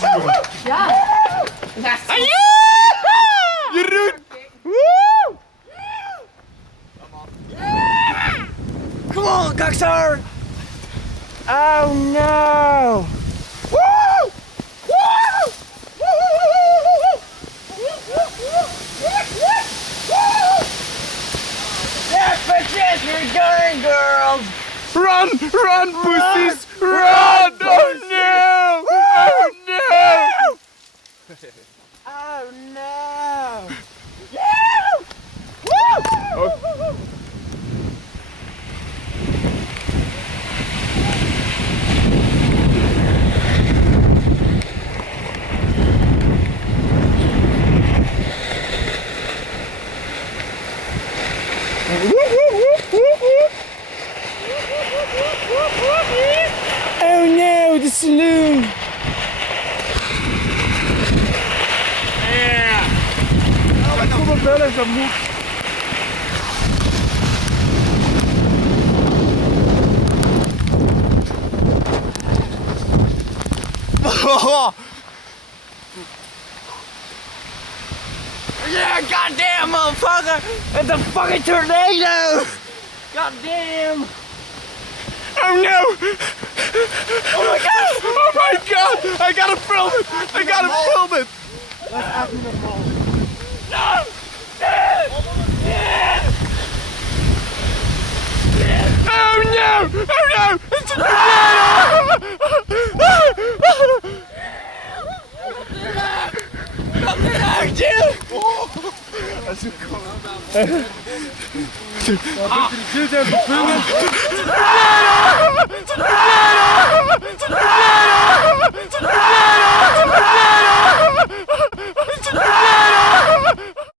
Ja. Jeroen! Come on, Coxar! Oh no! Yes, bitches, we're going, girls! Run! Run, pussies! Run! Oh no! Oh no! Oh no! Oh no, the saloon! Kom maar bellen, zo moe. Yeah, goddamn motherfucker! It's a fucking tornado! Goddamn! Oh no! Oh my god! Oh my god! I gotta film it! I gotta film it! No! Oh no! Oh no! It's a tornado!